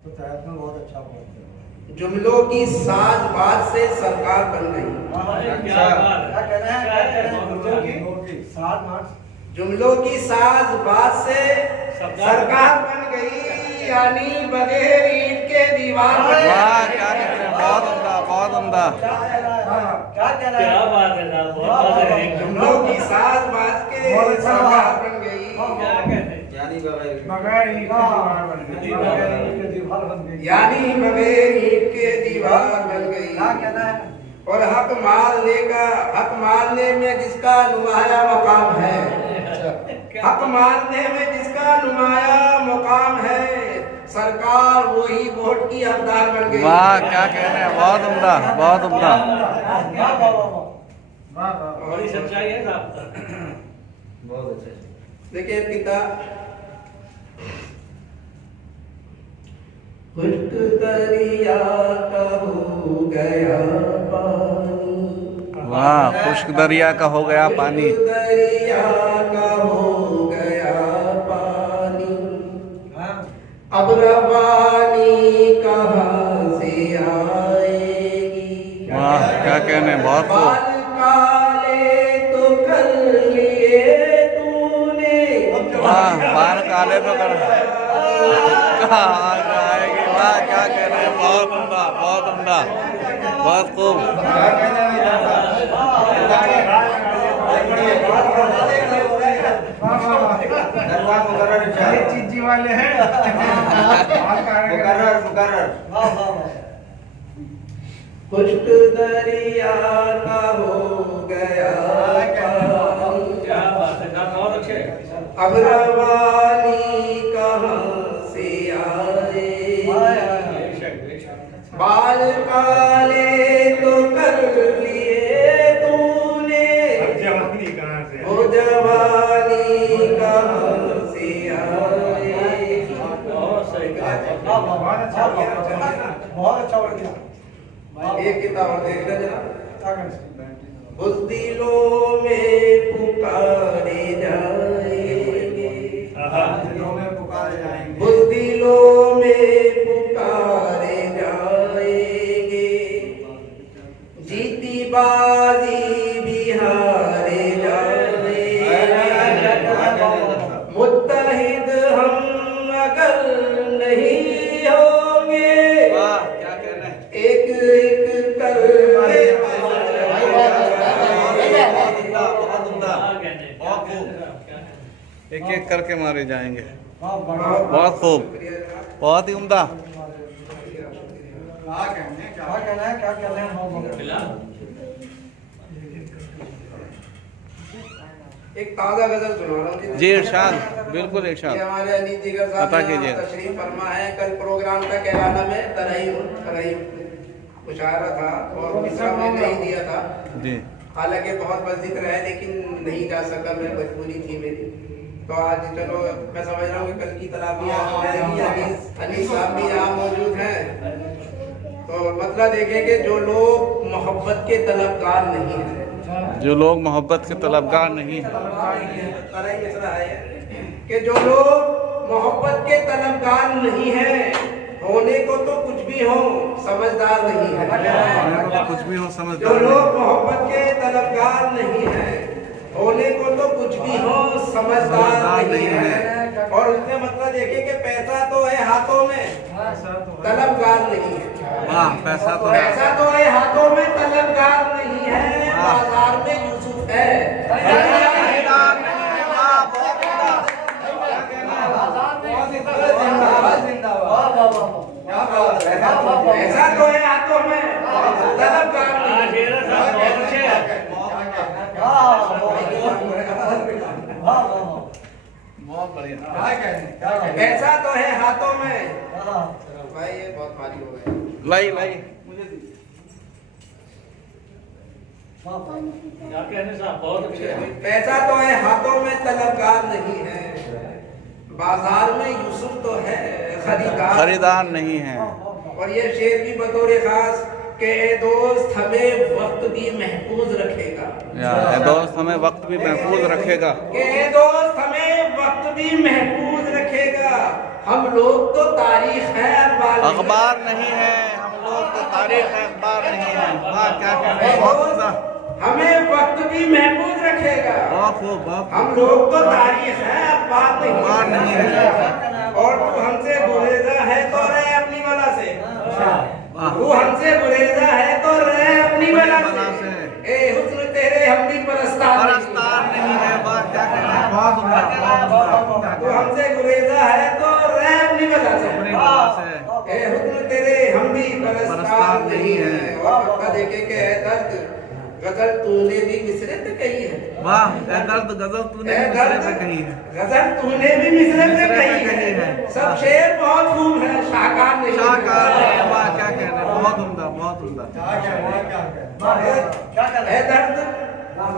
तो तहत में बहुत अच्छा बोलते हैं। जुमलों की साज-बाज से सरकार बन गई। क्या कहना है जुमलों की साज-बाज? जुमलों की साज-बाज से सरकार बन गई, यानी बगैर ईंट के दीवार बन गई। वाह, क्या कह रहे हैं, बहुत उम्दा, बहुत उम्दा। क्या कह रहा है? क्या बात है साहब, बहुत बात है। जुमलों की साज-बाज के सरकार बन गई, क्या कहते हैं? बगैर ईंट के दीवार बन गई। बगैर ईंट के दीवार बन गई। यानी बगैर ईंट के दीवार बन गई। क्या कहना है? और हक मानने में जिसका नुमाया मकाम है, हक मानने में जिसका नुमाया मुकाम है, सरकार वही वोट की हकदार बन गई। वाह, क्या कह रहे हैं, बहुत उम्दा, बहुत उम्दा। बड़ी सच्चाई है साहब। बहुत अच्छा। देखिए पिता, खुश्क दरिया का हो गया पानी। वाह, खुश्क दरिया का हो गया पानी। खुश्क दरिया का हो गया पानी, अब रवानी कहाँ से आएगी। वाह, क्या कहने, बहुत खूब। बाल काले तो कर लिए तूने। वाह, बाल काले तो कर कहाँ आएगी। वाह, क्या कह रहे हैं, बहुत उम्दा, बहुत उम्दा, बहुत खूब। चीजी वाले हैं। खुश्क दरिया का हो गया पानी, क्या बात है साहब, बहुत अच्छे। अब रवानी कहाँ से आए। बेशक, बेशक। बाल काले तो कर लिए तूने, जवानी कहाँ से? वो जवानी कहाँ से आए। बहुत सही कहा। बहुत अच्छा बहुत अच्छा बोल दिया। एक किताब और देख ले जरा। क्या कर सकते हैं? बुज़दिलों में पुकारे जाएंगे, दिलों में पुकारे जाएंगे। बुज़दिलों में पुकारे जाएंगे, जीती बाजी भी हारे जाएंगे। मुत्तहिद हम अगर नहीं होंगे, वाह, क्या कहना है, एक एक कर बहुत उम्दा, क्या कहते हैं? बहुत खूब। क्या कहते हैं? एक एक करके मारे जाएंगे। बहुत बहुत खूब, बहुत ही उम्दा। क्या कहना है? क्या कहना है? क्या कहना है? मिला? एक ताजा गजल सुना रहा हूँ जी इरशाद, बिल्कुल ये इरशाद। हमारे अनीस जिगर साहब पता यहाँ कीजिए। तशरीफ फरमा है। कल प्रोग्राम का कहलाना में तरहीम मुशायरा था और मिसरा में नहीं दिया था। जी, हालांकि बहुत बज़िक्र है लेकिन नहीं जा सका, मैं मजबूरी थी मेरी। तो आज चलो मैं समझ रहा हूँ कि कल की तलाबी अनीस साहब भी यहाँ मौजूद हैं। तो मतलब देखें कि जो लोग मोहब्बत के तलबगार नहीं है, जो लोग मोहब्बत के तलबगार नहीं हैं, कि जो लोग मोहब्बत के तलबगार नहीं है, होने को तो कुछ भी हो समझदार नहीं है। होने को तो कुछ भी हो जो समझदार नहीं। लोग मोहब्बत के तलबगार नहीं है, होने को तो कुछ भी हो समझदार नहीं है। और उसने मतलब देखे कि पैसा तो है हाथों में, तलबगार नहीं है। वाह, पैसा तो है। पैसा तो है हाथों में, तलबगार नहीं है। बाजार में यूसुफ है, पैसा तो है हाथों में, तलबगार नहीं है। शेर साहब बहुत अच्छे हैं। बहुत बढ़िया। क्या कहना है? क्या कहना है? पैसा तो है हाथों में। भाई ये बहुत भारी हो गया। लाई लाई क्या कहने साहब, बहुत अच्छे हैं। पैसा तो है हाथों में, तलबगार नहीं है। बाजार में यूसुफ तो है, खरीदार नहीं है। और ये शेर की बतौर खास कि ए दोस्त हमें वक्त भी महफूज रखेगा। या दोस्त हमें वक्त भी महफूज रखेगा। कि ए दोस्त हमें वक्त भी महफूज रखेगा। हम लोग तो तारीख है, अखबार नहीं है, हम लोग तो तारीख है, अखबार नहीं है। वाह क्या कहना है, बहुत उम्दा, हमें वक्त भी महफूज रखेगा। बहुत खूब, बहुत हम लोग तो तारीख है, अखबार अखबार नहीं नहीं है। है। और तू हमसे गुरेजा है तो रहे अपनी बला से, वाह, तू हमसे गुरेजा है तो रहे अपनी बला बला से। से। ए हुस्न तेरे हम भी परस्तार परस्तार नहीं है। वाह क्या कहना है, बहुत उम्दा, बहुत उम्दा। तू हमसे गुरेजा है तो रहे अपनी बला से। अपनी बला से। ए हुस्न तेरे हम भी परस्तार नहीं है। और पक्का देखे के है दर्द गजल तूने भी मिसरे पे कही है। वाह ए दर्द गजल तूने ए दूसरे दर्द पे कही है। गजल तूने भी मिसरे पे मिसरे पे कही कही है। है। सब शेर बहुत खूब है, शाहकार नहीं है। शाहकार नहीं है। वाह क्या कहना है, बहुत उम्दा, बहुत उम्दा। ए दर्द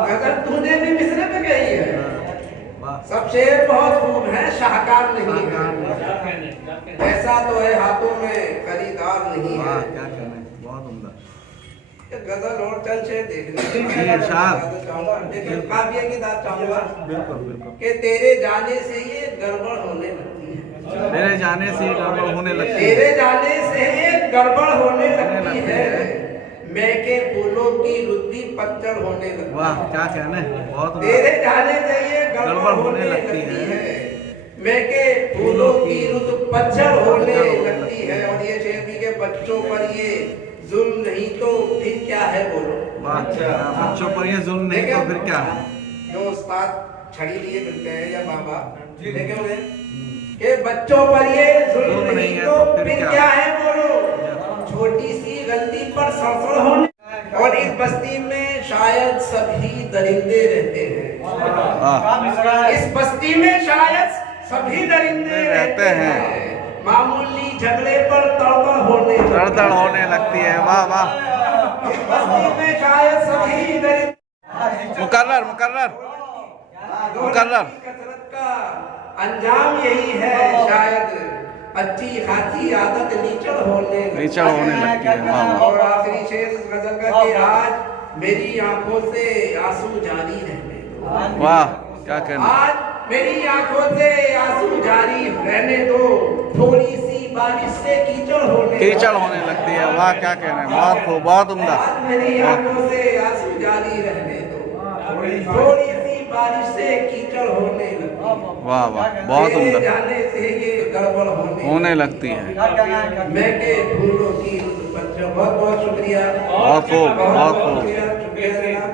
गजल तूने भी मिसरे पे कही है। वाह, सब शेर बहुत खूब है, शाहकार नहीं शाहकार है। नहीं क्या कहने, क्या कहने। ऐसा तो है हाथों में खरीदार नहीं वाह है। क्या कहना है, बहुत उम्दा। ये गजल और चल से देखने जी, इरशाद। लेकिन काफिया की बात चाहूंगा बिल्कुल बिल्कुल। कि तेरे जाने से ये गड़बड़ होने लगती है। मेरे जाने से ही गड़बड़ होने लगती है। तेरे जाने से ये गड़बड़ होने लगती है। मैं के फूलों की रुद्धि पतझड़ होने लगती वाह है। क्या कहना है, बहुत उम्दा। तेरे जाने से ये गड़बड़ होने लगती है। मैं के फूलों की रुत पतझड़ होने लगती है। और ये शेर भी के बच्चों पर ये जुल्म नहीं तो फिर क्या है बोलो। वाह, बच्चों पर ये जुल्म नहीं तो फिर क्या है। जो उस्ताद छड़ी लिए मिलते हैं या बाबा देखे होंगे कि बच्चों पर ये जुल्म नहीं तो फिर क्या है बोलो। छोटी सी गलती पर सड़सड़ होने। और इस बस्ती में शायद सभी दरिंदे रहते हैं। वाह, इस बस्ती में शायद सभी दरिंदे रहते हैं। मामूली झगड़े पर तड़तड़ होने दड़दड़ होने लगती है। वाह वाह, इस बस्ती में शायद सभी दरिंदे मुकर्रर मुकर्रर मुकर्रर। कसरत का अंजाम यही है शायद। अच्छी खासी आदत नीचड़ होने लगती है। वाह वाह, और आखिरी शेर इस गजल का कि आज मेरी आंखों से आंसू जारी रहने दो। वाह क्या कहना है, आज मेरी आंखों से आंसू जारी रहने दो। थोड़ी सी बारिश से कीचड़ होने लगती है। वाह क्या कहना है, बहुत खूब, बहुत उम्दा। आज मेरी आंखों से आंसू जारी रहने दो। थोड़ी सी बारिश से कीचड़ होने लगती है। वाह वाह, बहुत तेरे उम्दा, जाने से ये गड़बड़ होने लगती है। मैं के फूलों की बच्चों बहुत बहुत शुक्रिया। बहुत खूब, बहुत खूब। शुक्रिया जनाब।